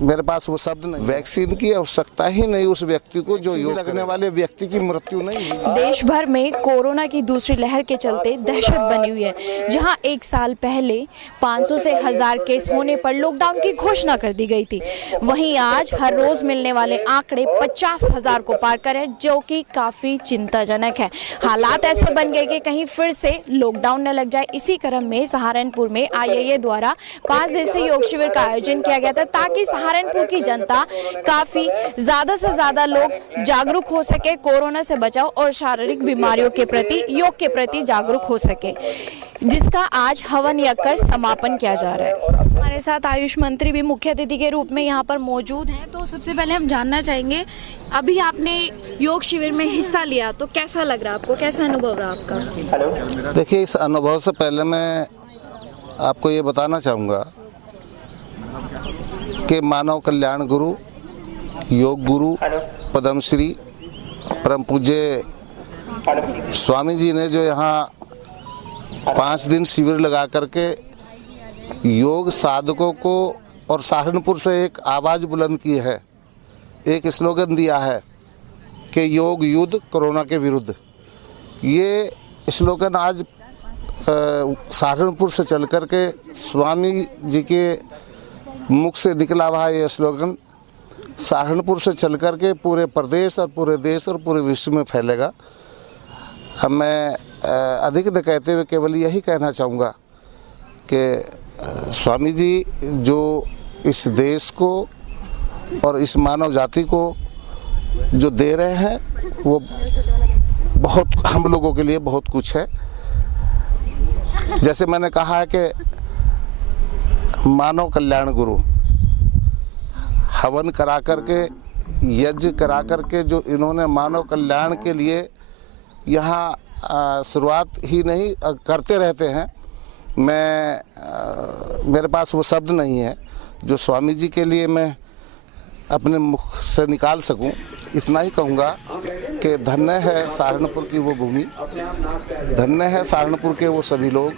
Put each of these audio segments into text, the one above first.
मेरे पास वो शब्द नहीं। वैक्सीन की आवश्यकता ही नहीं उस व्यक्ति को जो योग लगने वाले व्यक्ति की मृत्यु नहीं हुई। देश भर में कोरोना की दूसरी लहर के चलते दहशत बनी हुई है। जहां एक साल पहले 500 से 1000 केस होने पर लॉकडाउन की घोषणा कर दी गई थी, वहीं आज हर रोज मिलने वाले आंकड़े 50,000 को पार करें, जो कि काफी चिंताजनक है। हालात ऐसे बन गए कि कहीं फिर से लॉकडाउन न लग जाए। इसी क्रम में सहारनपुर में आईआईए द्वारा 5 दिवसीय योग शिविर का आयोजन किया गया था, ताकि सहारनपुर की जनता काफी ज्यादा से ज्यादा लोग जागरूक हो सके, कोरोना से बचाव और शारीरिक बीमारियों के प्रति, योग के प्रति जागरूक हो सके, जिसका आज हवन यज्ञ कर समापन किया जा रहा है। हमारे साथ आयुष मंत्री भी मुख्य अतिथि के रूप में यहाँ पर मौजूद हैं। तो सबसे पहले हम जानना चाहेंगे, अभी आपने योग शिविर में हिस्सा लिया तो कैसा लग रहा है आपको, कैसा अनुभव रहा आपका? देखिए, इस अनुभव से पहले मैं आपको ये बताना चाहूँगा कि मानव कल्याण गुरु, योग गुरु, पद्मश्री परम पूज्य स्वामी जी ने जो यहाँ 5 दिन शिविर लगा करके योग साधकों को और सहारनपुर से एक आवाज़ बुलंद की है, एक स्लोगन दिया है कि योग युद्ध कोरोना के विरुद्ध। ये स्लोगन आज सहारनपुर से चल कर के स्वामी जी के मुख से निकला हुआ ये स्लोगन सहारनपुर से चल कर के पूरे प्रदेश और पूरे देश और पूरे विश्व में फैलेगा। मैं अधिक न कहते हुए केवल यही कहना चाहूँगा कि स्वामी जी जो इस देश को और इस मानव जाति को जो दे रहे हैं वो बहुत, हम लोगों के लिए बहुत कुछ है। जैसे मैंने कहा है कि मानव कल्याण गुरु, हवन करा करके, यज्ञ करा करके जो इन्होंने मानव कल्याण के लिए यहाँ शुरुआत ही नहीं करते रहते हैं। मेरे पास वो शब्द नहीं है जो स्वामी जी के लिए मैं अपने मुख से निकाल सकूं। इतना ही कहूँगा कि धन्य है सहारनपुर की वो भूमि, धन्य है सहारनपुर के वो सभी लोग,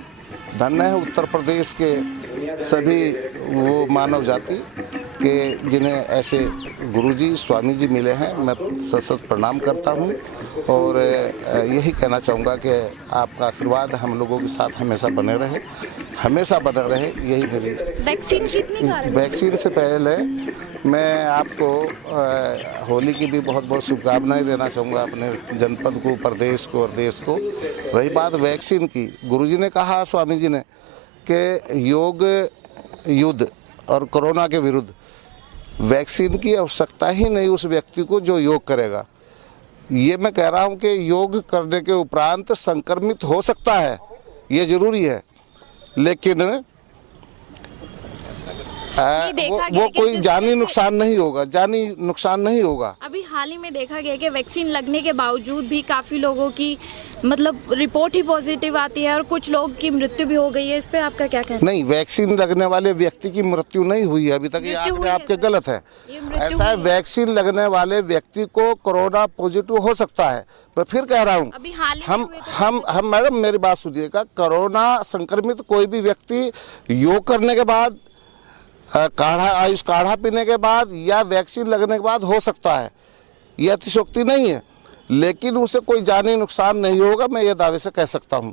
धन्य है उत्तर प्रदेश के सभी वो मानव जाति के जिन्हें ऐसे गुरुजी स्वामी जी मिले हैं। मैं सशक्त प्रणाम करता हूं और यही कहना चाहूँगा कि आपका आशीर्वाद हम लोगों के साथ हमेशा बने रहे, हमेशा बना रहे, यही मेरी। वैक्सीन कितनी कारगर? वैक्सीन से पहले मैं आपको होली की भी बहुत बहुत शुभकामनाएं देना चाहूँगा अपने जनपद को, प्रदेश को और देश को। रही बात वैक्सीन की, गुरुजी ने कहा, स्वामी जी ने, कि योग युद्ध और कोरोना के विरुद्ध वैक्सीन की आवश्यकता ही नहीं उस व्यक्ति को जो योग करेगा। ये मैं कह रहा हूँ कि योग करने के उपरांत संक्रमित हो सकता है, ये जरूरी है, लेकिन वो कोई जानी नुकसान नहीं होगा, जानी नुकसान नहीं होगा। अभी हाल ही में देखा गया कि वैक्सीन लगने के बावजूद भी काफी लोगों की मतलब रिपोर्ट ही पॉजिटिव आती है और कुछ लोग की मृत्यु भी हो गई है। इस पे आपका क्या कहना? नहीं, वैक्सीन लगने वाले व्यक्ति की मृत्यु नहीं हुई है अभी तक, ये आंकड़े आपके गलत है। ऐसा है, वैक्सीन लगने वाले व्यक्ति को कोरोना पॉजिटिव हो सकता है। मैं फिर कह रहा हूँ, हम मैडम मेरी बात सुनिएगा, कोरोना संक्रमित कोई भी व्यक्ति योग करने के बाद, आयुष काढ़ा पीने के बाद या वैक्सीन लगने के बाद हो सकता है, ये अतिशयोक्ति नहीं है, लेकिन उसे कोई जानी नुकसान नहीं होगा, मैं ये दावे से कह सकता हूँ।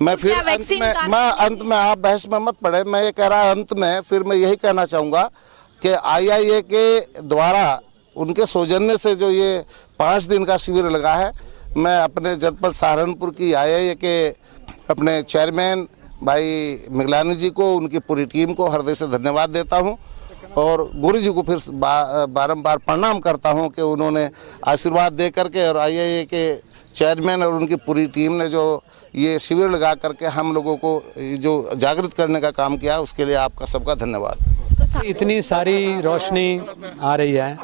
मैं फिर अंत में आप बहस में मत पड़े, मैं ये कह रहा अंत में फिर मैं यही कहना चाहूँगा कि आईआईए के द्वारा उनके सौजन्य से जो ये 5 दिन का शिविर लगा है, मैं अपने जनपद सहारनपुर की आईआईए के अपने चेयरमैन भाई मिगलानी जी को, उनकी पूरी टीम को हृदय से धन्यवाद देता हूं और गुरु जी को फिर बारंबार प्रणाम करता हूं कि उन्होंने आशीर्वाद दे करके और आईआईए के चेयरमैन और उनकी पूरी टीम ने जो ये शिविर लगा करके हम लोगों को जो जागृत करने का काम किया, उसके लिए आपका सबका धन्यवाद। इतनी सारी रोशनी आ रही है,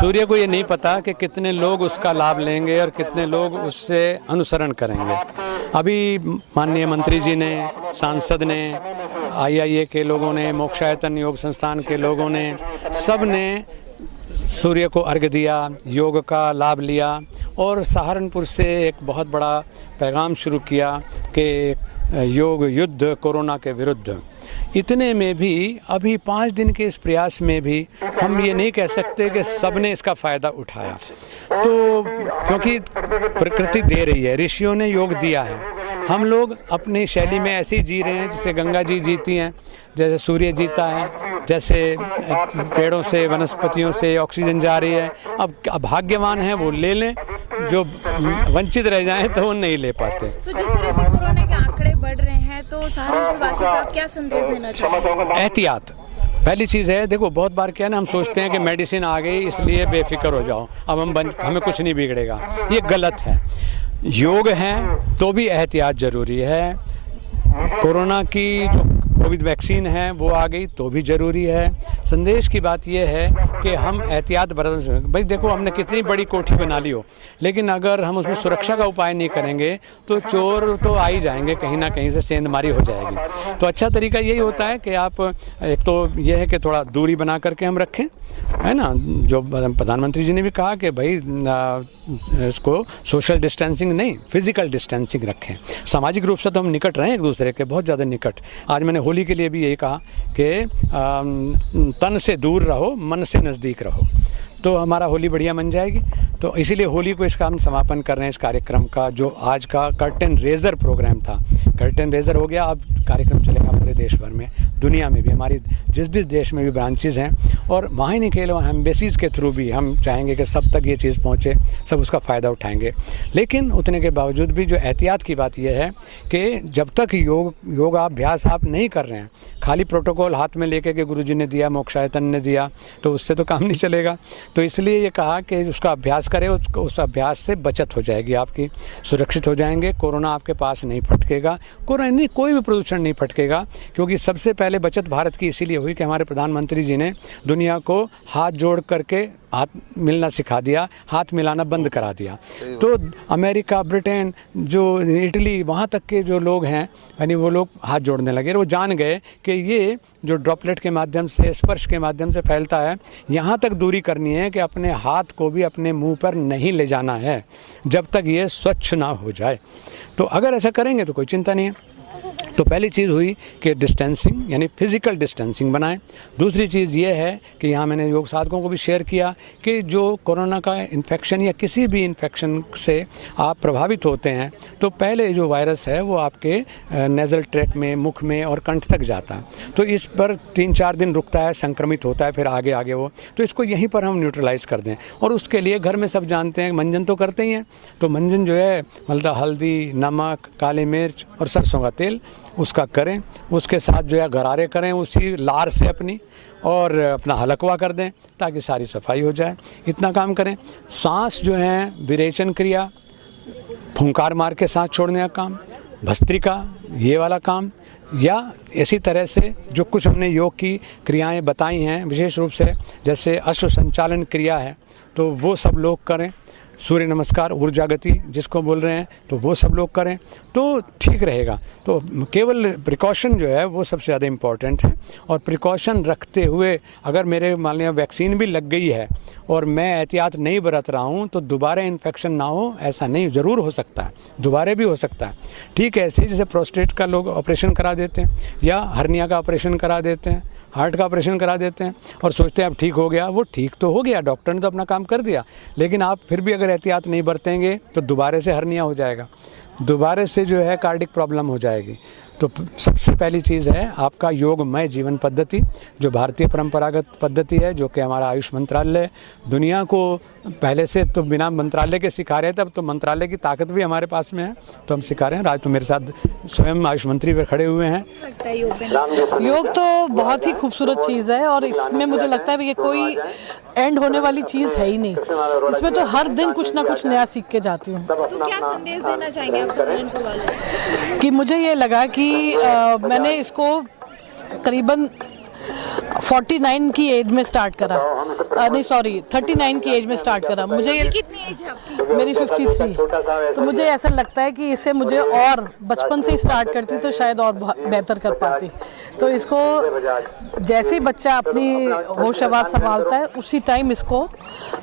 सूर्य को ये नहीं पता कि कितने लोग उसका लाभ लेंगे और कितने लोग उससे अनुसरण करेंगे। अभी माननीय मंत्री जी ने, सांसद ने, आईआईए के लोगों ने, मोक्षायतन योग संस्थान के लोगों ने, सब ने सूर्य को अर्घ्य दिया, योग का लाभ लिया और सहारनपुर से एक बहुत बड़ा पैगाम शुरू किया कि योग युद्ध कोरोना के विरुद्ध। इतने में भी अभी 5 दिन के इस प्रयास में भी हम ये नहीं कह सकते कि सबने इसका फ़ायदा उठाया। तो क्योंकि प्रकृति दे रही है, ऋषियों ने योग दिया है, हम लोग अपनी शैली में ऐसे ही जी रहे हैं जैसे गंगा जी जीती हैं, जैसे सूर्य जीता है, जैसे पेड़ों से वनस्पतियों से ऑक्सीजन जा रही है। अब भाग्यवान हैं वो ले लें, जो वंचित रह जाएं तो वो नहीं ले पाते। तो जिस तरह से कोरोना के आंकड़े बढ़ रहे हैं तो सहारनपुर वासियों को आप क्या संदेश देना चाहेंगे? एहतियात पहली चीज़ है। देखो बहुत बार क्या है ना, हम सोचते हैं कि मेडिसिन आ गई इसलिए बेफिक्र हो जाओ, अब हमें कुछ नहीं बिगड़ेगा, ये गलत है। योग है तो भी एहतियात ज़रूरी है। कोरोना की जो कोविड वैक्सीन है वो आ गई तो भी ज़रूरी है। संदेश की बात यह है कि हम एहतियात बरतें। भाई देखो, हमने कितनी बड़ी कोठी बना ली हो, लेकिन अगर हम उसमें सुरक्षा का उपाय नहीं करेंगे तो चोर तो आ ही जाएंगे, कहीं ना कहीं से सेंधमारी हो जाएगी। तो अच्छा तरीका यही होता है कि आप, एक तो यह है कि थोड़ा दूरी बना करके हम रखें, है ना। जो प्रधानमंत्री जी ने भी कहा कि भाई इसको सोशल डिस्टेंसिंग नहीं, फिजिकल डिस्टेंसिंग रखें। सामाजिक रूप से तो हम निकट रहें एक दूसरे के, बहुत ज़्यादा निकट। आज मैंने होली के लिए भी यही कहा कि तन से दूर रहो, मन से नज़दीक रहो, तो हमारा होली बढ़िया मन जाएगी। तो इसीलिए होली को इसका हम समापन कर रहे हैं, इस कार्यक्रम का। जो आज का कर्टन रेजर प्रोग्राम था, कर्टन रेजर हो गया, अब कार्यक्रम चलेगा पूरे देश भर में, दुनिया में भी। हमारी जिस देश में भी ब्रांचेज़ हैं, और वहाँ ही नहीं केवल एम्बेसीज़ के थ्रू भी हम चाहेंगे कि सब तक ये चीज़ पहुँचे, सब उसका फ़ायदा उठाएंगे। लेकिन उतने के बावजूद भी जो एहतियात की बात यह है कि जब तक योगाभ्यास आप नहीं कर रहे हैं, खाली प्रोटोकॉल हाथ में लेके कि गुरुजी ने दिया, मोक्षायतन ने दिया, तो उससे तो काम नहीं चलेगा। तो इसलिए ये कहा कि उसका अभ्यास करें, उस अभ्यास से बचत हो जाएगी आपकी, सुरक्षित हो जाएंगे, कोरोना आपके पास नहीं फटकेगा, कोरोना कोई भी प्रदूषण नहीं फटकेगा। क्योंकि सबसे पहले बचत भारत की इसीलिए हुई कि हमारे प्रधानमंत्री जी ने दुनिया को हाथ जोड़ करके हाथ मिलना सिखा दिया, हाथ मिलाना बंद करा दिया। तो अमेरिका, ब्रिटेन, जो इटली, वहाँ तक के जो लोग हैं, यानी वो लोग हाथ जोड़ने लगे, वो जान गए कि ये जो ड्रॉपलेट के माध्यम से, स्पर्श के माध्यम से फैलता है, यहाँ तक दूरी करनी है कि अपने हाथ को भी अपने मुंह पर नहीं ले जाना है जब तक ये स्वच्छ ना हो जाए। तो अगर ऐसा करेंगे तो कोई चिंता नहीं है। तो पहली चीज़ हुई कि डिस्टेंसिंग, यानी फिज़िकल डिस्टेंसिंग बनाएं। दूसरी चीज़ ये है कि यहाँ मैंने योग साधकों को भी शेयर किया कि जो कोरोना का इन्फेक्शन या किसी भी इन्फेक्शन से आप प्रभावित होते हैं, तो पहले जो वायरस है वो आपके नेज़ल ट्रैक में, मुख में और कंठ तक जाता है। तो इस पर 3-4 दिन रुकता है, संक्रमित होता है, फिर आगे वो, तो इसको यहीं पर हम न्यूट्रलाइज़ कर दें। और उसके लिए घर में सब जानते हैं, मंजन तो करते ही हैं। तो मंजन जो है, मतलब हल्दी, नमक, काली मिर्च और सरसों का तेल, उसका करें। उसके साथ जो है गरारे करें उसी लार से अपनी, और अपना हलकवा कर दें ताकि सारी सफाई हो जाए। इतना काम करें। सांस जो है, विरेचन क्रिया, फुंकार मार के सांस छोड़ने का काम, भस्त्रिका, ये वाला काम, या इसी तरह से जो कुछ हमने योग की क्रियाएं बताई हैं, विशेष रूप से जैसे अश्व संचालन क्रिया है, तो वो सब लोग करें। सूर्य नमस्कार, ऊर्जा गति जिसको बोल रहे हैं, तो वो सब लोग करें तो ठीक रहेगा। तो केवल प्रिकॉशन जो है वो सबसे ज़्यादा इम्पॉर्टेंट है। और प्रिकॉशन रखते हुए, अगर मेरे मान लिया वैक्सीन भी लग गई है और मैं एहतियात नहीं बरत रहा हूँ, तो दोबारा इन्फेक्शन ना हो, ऐसा नहीं, ज़रूर हो सकता है, दोबारा भी हो सकता है। ठीक है, ऐसे ही जैसे प्रोस्टेट का लोग ऑपरेशन करा देते हैं, या हर्निया का ऑपरेशन करा देते हैं, हार्ट का ऑपरेशन करा देते हैं और सोचते हैं अब ठीक हो गया। वो ठीक तो हो गया, डॉक्टर ने तो अपना काम कर दिया, लेकिन आप फिर भी अगर एहतियात नहीं बरतेंगे तो दोबारा से हर्निया हो जाएगा, दोबारा से जो है कार्डिक प्रॉब्लम हो जाएगी। तो सबसे पहली चीज़ है आपका योगमय जीवन पद्धति, जो भारतीय परंपरागत पद्धति है, जो कि हमारा आयुष मंत्रालय दुनिया को पहले से तो बिना मंत्रालय के सिखा रहे थे, अब तो मंत्रालय की ताकत भी हमारे पास में है, तो हम सिखा रहे हैं। आज तो मेरे साथ स्वयं आयुष मंत्री भी खड़े हुए हैं। योग तो बहुत ही खूबसूरत चीज़ है, और इसमें मुझे लगता है कि ये कोई एंड होने वाली चीज़ है ही नहीं। इसमें तो हर दिन कुछ ना कुछ नया सीख के जाती हूँ। तो क्या संदेश देना चाहेंगे आप सहारनपुर वालों को? कि मुझे ये लगा कि मैंने इसको करीबन 49 की एज में स्टार्ट करा, नहीं सॉरी 39 की एज में स्टार्ट करा। मुझे ये, कितनी एज है आपकी? मेरी 53। तो मुझे ऐसा लगता है कि इसे मुझे और बचपन से ही स्टार्ट करती तो शायद और बेहतर कर पाती। तो इसको जैसे ही बच्चा अपनी होश आवाज़ संभालता है, उसी टाइम इसको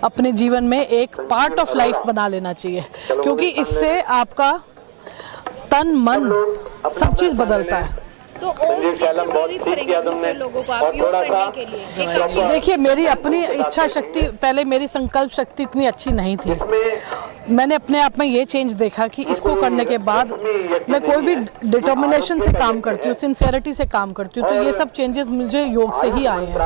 अपने जीवन में एक पार्ट ऑफ लाइफ बना लेना चाहिए, क्योंकि इससे आपका तन मन सब चीज़ बदलता है। तो और कैसे प्रेरित करेंगे दूसरे लोगों को आप योग करने के लिए? देखिए, मेरी अपनी इच्छा शक्ति, पहले मेरी संकल्प शक्ति इतनी अच्छी नहीं थी। मैंने अपने आप में ये चेंज देखा कि इसको करने के बाद मैं कोई भी डिटर्मिनेशन से काम करती हूँ, सिंसियरिटी से काम करती हूँ, तो ये सब चेंजेस मुझे योग से ही आए हैं।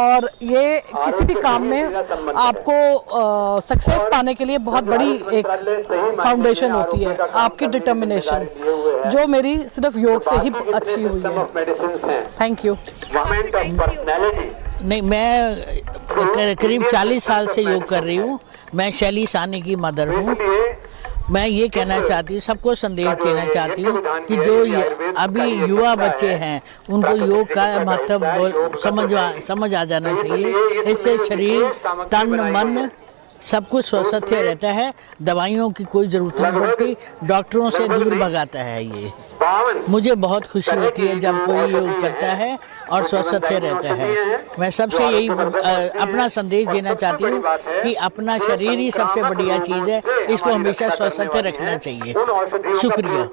और ये किसी भी काम में आपको सक्सेस पाने के लिए बहुत बड़ी एक फाउंडेशन होती है, आपकी डिटर्मिनेशन, जो मेरी सिर्फ योग से ही अच्छी हुई है। Thank you. नहीं, मैं करीब 40 साल से योग कर रही हूँ। मैं शैली सानी की मदर हूँ। मैं ये कहना चाहती हूँ, सबको संदेश देना चाहती हूँ कि जो अभी युवा बच्चे हैं उनको योग का महत्व समझ आ जाना चाहिए। इससे शरीर, तन, मन सब कुछ स्वस्थ रहता है। दवाइयों की कोई ज़रूरत नहीं पड़ती, डॉक्टरों से दूर भगाता है। ये मुझे बहुत खुशी होती है जब कोई योग करता है और स्वस्थ रहता है। मैं सबसे यही अपना संदेश देना चाहती हूँ कि अपना शरीर ही सबसे बढ़िया चीज़ है, इसको हमेशा स्वस्थ रखना चाहिए। शुक्रिया।